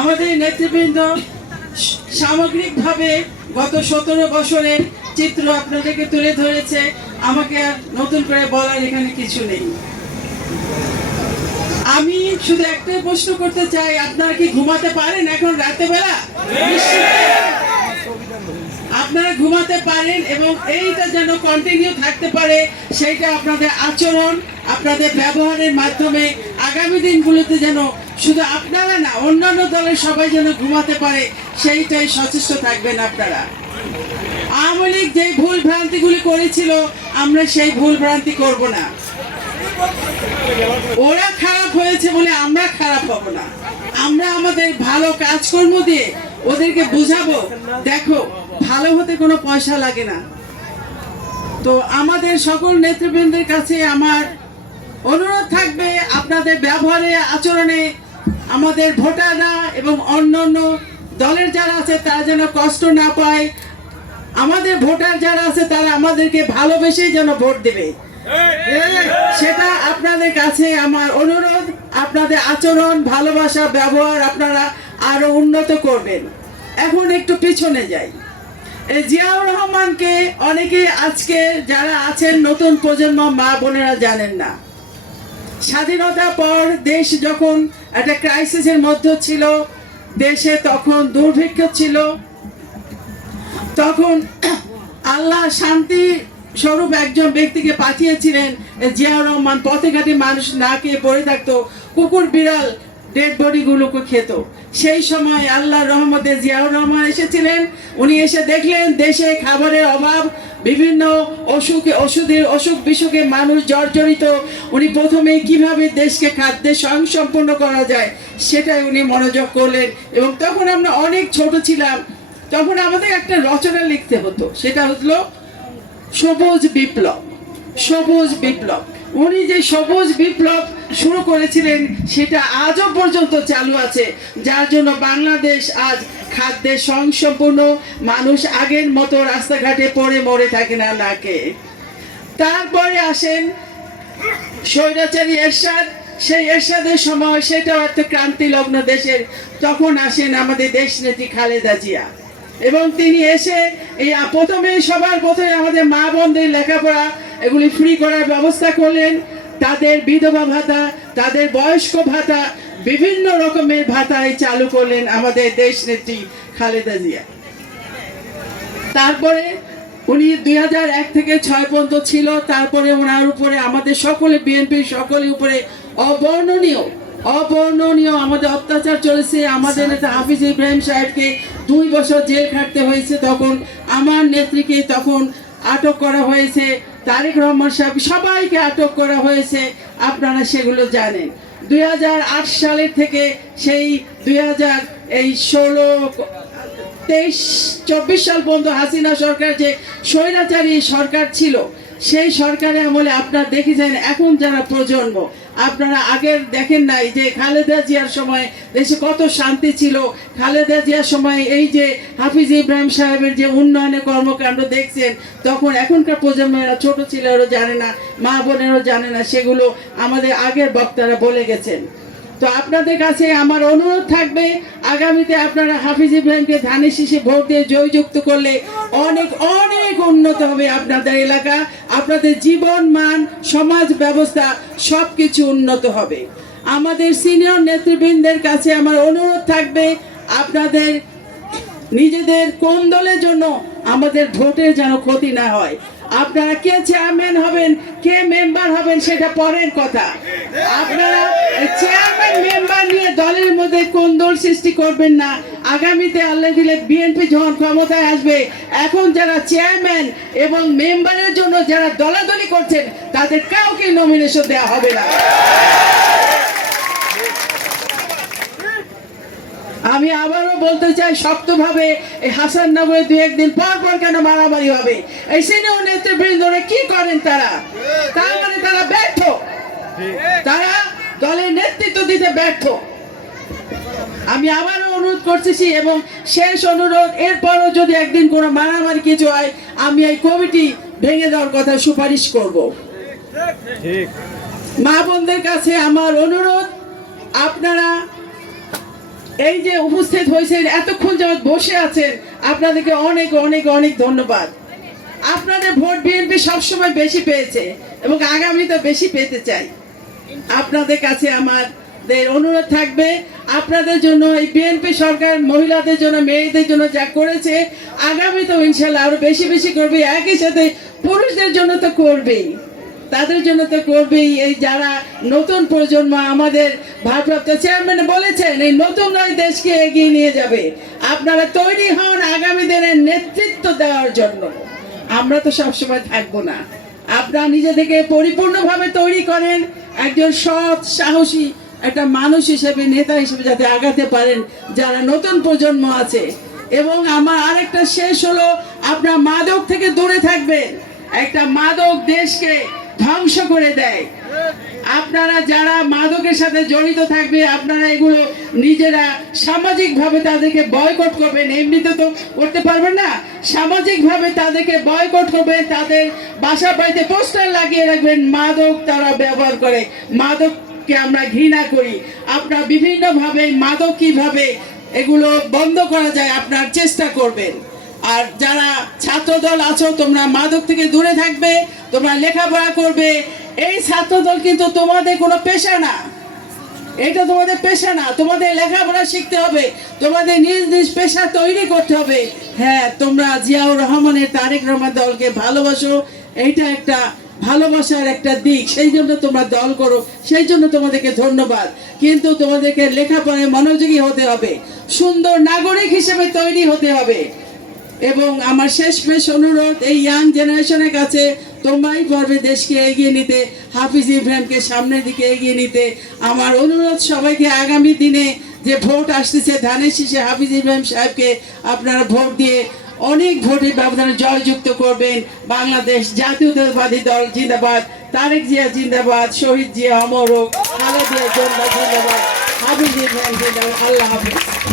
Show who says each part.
Speaker 1: আমাদের নেতৃবৃন্দ সামগ্রিকভাবে গত সতেরো বছরের চিত্র আপনাদেরকে তুলে ধরেছে। আমাকে আর নতুন করে বলার এখানে কিছু নেই। আমি শুধু একটাই প্রশ্ন করতে চাই, আপনারা কি ঘুমাতে পারেন এখন রাতে বেলা আপনারা ঘুমাতে পারেন এবং এইটা যেন কন্টিনিউ থাকতে পারে, সেইটা আপনাদের আচরণ, আপনাদের ব্যবহারের মাধ্যমে আগামী দিনগুলোতে যেন শুধু আপনারা না, অন্যান্য দলের সবাই যেন ঘুমাতে পারে, সেইটাই সচেষ্ট থাকবেন আপনারা। আওয়ামী লীগ যে ভুল ভ্রান্তিগুলি করেছিল, আমরা সেই ভুল ভ্রান্তি করব না। ওরা খারাপ হয়েছে বলে আমরা খারাপ হব না। আমরা আমাদের ভালো কাজকর্ম দিয়ে ওদেরকে বুঝাবো, দেখো, ভালো হতে কোনো পয়সা লাগে না। তো আমাদের সকল নেতৃবৃন্দের কাছে আমার অনুরোধ থাকবে আপনাদের ব্যবহারে, আচরণে, আমাদের ভোটাররা এবং অন্যান্য দলের যারা আছে তারা যেন কষ্ট না পায়। আমাদের ভোটার যারা আছে তারা আমাদেরকে ভালোবেসেই যেন ভোট দেবে। সেটা আপনাদের কাছে আমার অনুরোধ। আপনাদের আচরণ, ভালোবাসা, ব্যবহার আপনারা আরও উন্নত করবেন। এখন একটু পিছনে যাই। জিয়াউর রহমানকে অনেকে আজকে যারা আছেন নতুন প্রজন্ম মা বোনেরা জানেন না। স্বাধীনতার পর দেশ যখন একটা ক্রাইসিসের মধ্যে ছিল, দেশে তখন দুর্ভিক্ষ ছিল। তখন আল্লাহ শান্তি স্বরূপ একজন ব্যক্তিকে পাঠিয়েছিলেন জিয়াউর রহমান পথে ঘাটে মানুষ না খেয়ে পড়ে থাকতো, কুকুর, বিড়াল ডেড বডিগুলোকে খেত। সেই সময় আল্লাহ রহমতে জিয়াউর রহমান এসেছিলেন। উনি এসে দেখলেন, দেশে খাবারের অভাব বিভিন্ন অসুখে ওষুধের অসুখ বিসুখে মানুষ জর্জরিত। উনি প্রথমে কীভাবে দেশকে খাদ্যে স্বয়ং সম্পন্ন করা যায়, সেটাই উনি মনোযোগ করলেন। এবং তখন আমরা অনেক ছোট ছিলাম, তখন আমাদের একটা রচনা লিখতে হতো, সেটা হলো সবুজ বিপ্লব সবুজ বিপ্লব। উনি যে সবুজ বিপ্লব শুরু করেছিলেন, সেটা আজও পর্যন্ত চালু আছে। যার জন্য বাংলাদেশ আজ খাদ্যে স্বয়ংসম্পূর্ণ, মানুষ আগের মতো রাস্তাঘাটে পড়ে মরে থাকে না নাকে। তারপরে আসেন স্বৈরাচারী এরশাদ। সেই এরশাদের সময় সেটাও একটা ক্রান্তি লগ্ন দেশের। তখন আসেন আমাদের দেশ নেত্রী খালেদা জিয়া। এবং তিনি এসে এই প্রথমে সবার প্রথমে আমাদের মা বোনদের লেখাপড়া এগুলি ফ্রি করার ব্যবস্থা করলেন। তাদের বিধবা ভাতা, তাদের বয়স্ক ভাতা, বিভিন্ন রকমের ভাতায় চালু করলেন আমাদের দেশ নেত্রী খালেদা জিয়া। তারপরে উনি দুই থেকে ছয় পর্যন্ত ছিল। তারপরে ওনার উপরে আমাদের সকলে বিএনপির সকলের উপরে অবর্ণনীয় অবর্ণনীয় আমাদের অত্যাচার চলেছে। আমাদের নেতা হাফিজ ইব্রাহিম সাহেবকে দুই বছর জেল খাটতে হয়েছে। তখন আমার নেত্রীকে তখন আটক করা হয়েছে। তারেক রহমান সাহেব, সবাইকে আটক করা হয়েছে, আপনারা সেগুলো জানেন। দু হাজার আট সালের থেকে সেই দুই হাজার, এই ষোলো, তেইশ, চব্বিশ সাল পর্যন্ত হাসিনা সরকার যে স্বৈরাচারী সরকার ছিল সেই সরকারে আমলে আপনারা দেখেছেন এখন যারা প্রজন্ম, আপনারা আগের দেখেন নাই যে খালেদা জিয়ার সময় দেশে কত শান্তি ছিল। খালেদা জিয়ার সময় এই যে হাফিজ ইব্রাহিম সাহেবের যে উন্নয়নের কর্মকাণ্ড দেখছেন, তখন এখনকার প্রজন্মেরা ছোট ছিল ওরা জানে না, মা বোনেরও জানে না, সেগুলো আমাদের আগের বক্তারা বলে গেছেন। তো আপনাদের কাছে আমার অনুরোধ থাকবে, আগামীতে আপনারা হাফিজ ইব্রাহিমকে ধানের শীষে ভোট দিয়ে জয়যুক্ত করলে অনেক অনেক উন্নত হবে আপনাদের এলাকা, আপনাদের জীবন মান, সমাজ ব্যবস্থা সব কিছু উন্নত হবে। আমাদের সিনিয়র নেতৃবৃন্দের কাছে আমার অনুরোধ থাকবে, আপনাদের নিজেদের কোন দলের জন্য আমাদের ভোটের যেন ক্ষতি না হয়। আপনারা কে চেয়ারম্যান হবেন, কে মেম্বার হবেন সেটা পরের কথা। আপনারা চেয়ারম্যান মেম্বার নিয়ে দলের মধ্যে কোন দল সৃষ্টি করবেন না। আগামীতে আল্লাহ দিলে বিএনপি যখন ক্ষমতায় আসবে, এখন যারা চেয়ারম্যান এবং মেম্বারের জন্য যারা দলাদলি করছেন, তাদের কাউকে নমিনেশন দেওয়া হবে না। আমি আবারও বলতে চাই শক্তভাবে এই হাসান নগরে দু একদিন পর পর কেন মারামারি হবে? এই সিনিয়র নেতৃবৃন্দরা কি করেন তারা? তার মানে তারা ব্যর্থ। তারা দলের নেতৃত্ব দিতে ব্যর্থ। আমি আবারও অনুরোধ করতেছি এবং শেষ অনুরোধ এরপরও যদি একদিন কোনো মারামারি কিছু হয় আমি এই কমিটি ভেঙে দেওয়ার কথা সুপারিশ করব। মা বোনদের কাছে আমার অনুরোধ আপনারা এই যে উপস্থিত হয়েছেন, এতক্ষণ যাবৎ বসে আছেন, আপনাদেরকে অনেক অনেক অনেক ধন্যবাদ। আপনাদের ভোট বিএনপি সবসময় বেশি পেয়েছে এবং আগামীতে বেশি পেতে চাই। আপনাদের কাছে আমাদের অনুরোধ থাকবে, আপনাদের জন্য এই বিএনপি সরকার মহিলাদের জন্য, মেয়েদের জন্য যা করেছে, আগামীতেও ইনশাল্লাহ আরও বেশি বেশি করবে। একই সাথে পুরুষদের জন্য তো করবেই। তাদের জন্য তো করবেই। এই যারা নতুন প্রজন্ম, আমাদের ভারপ্রাপ্ত চেয়ারম্যান বলেছেন, এই নতুন নয়, দেশকে এগিয়ে নিয়ে যাবে। আপনারা তৈরি হন আগামী দিনের নেতৃত্ব দেওয়ার জন্য। আমরা তো সবসময় থাকব না। আপনারা নিজে থেকে পরিপূর্ণভাবে তৈরি করেন। একজন সৎ, সাহসী, একটা মানুষ হিসেবে, নেতা হিসেবে যাতে আগাতে পারেন, যারা নতুন প্রজন্ম আছে। এবং আমার আরেকটা শেষ হলো, আপনার মাদক থেকে দূরে থাকবেন। একটা মাদক দেশকে ধ্বংস করে দেয়। আপনারা যারা মাদকের সাথে জড়িত থাকবে, আপনারা এগুলো নিজেরা সামাজিকভাবে তাদেরকে বয়কট করবেন। এমনিতে তো করতে পারবেন না। সামাজিকভাবে তাদেরকে বয়কট করবেন, তাদের বাসা বাড়িতে পোস্টার লাগিয়ে রাখবেন, মাদক তারা ব্যবহার করে। মাদককে আমরা ঘৃণা করি। আপনারা বিভিন্নভাবে মাদক কীভাবে এগুলো বন্ধ করা যায়, আপনার চেষ্টা করবেন। আর যারা ছাত্রদল আছো, তোমরা মাদক থেকে দূরে থাকবে, তোমরা লেখাপড়া করবে। এই ছাত্রদল কিন্তু তোমাদের কোনো পেশা না। এটা তোমাদের পেশা না। তোমাদের লেখাপড়া শিখতে হবে। তোমাদের নিজ নিজ পেশা তৈরি করতে হবে। হ্যাঁ তোমরা জিয়াউর রহমানের তারেক রহমান দলকে ভালোবাসো। এইটা একটা ভালোবাসার একটা দিক। সেই জন্য তোমরা দল করো। সেই জন্য তোমাদেরকে ধন্যবাদ। কিন্তু তোমাদেরকে লেখাপড়ায় মনোযোগী হতে হবে। সুন্দর নাগরিক হিসেবে তৈরি হতে হবে। এবং আমার শেষ পেশ অনুরোধ এই ইয়াং জেনারেশনের কাছে, তোমরাই পারবে দেশকে এগিয়ে নিতে, হাফিজ ইব্রাহিমকে সামনের দিকে এগিয়ে নিতে। আমার অনুরোধ সবাইকে আগামী দিনে যে ভোট আসতেছে, ধানের শীষে হাফিজ ইব্রাহিম সাহেবকে আপনারা ভোট দিয়ে অনেক ভোটের ব্যবধানে জয়যুক্ত করবেন। বাংলাদেশ জাতীয়তাবাদী দল জিন্দাবাদ, তারেক জিয়া জিন্দাবাদ, শহীদ জিয়া অমর হোক হাফিজ ইব্রাহিম আল্লাহ হাফিজ।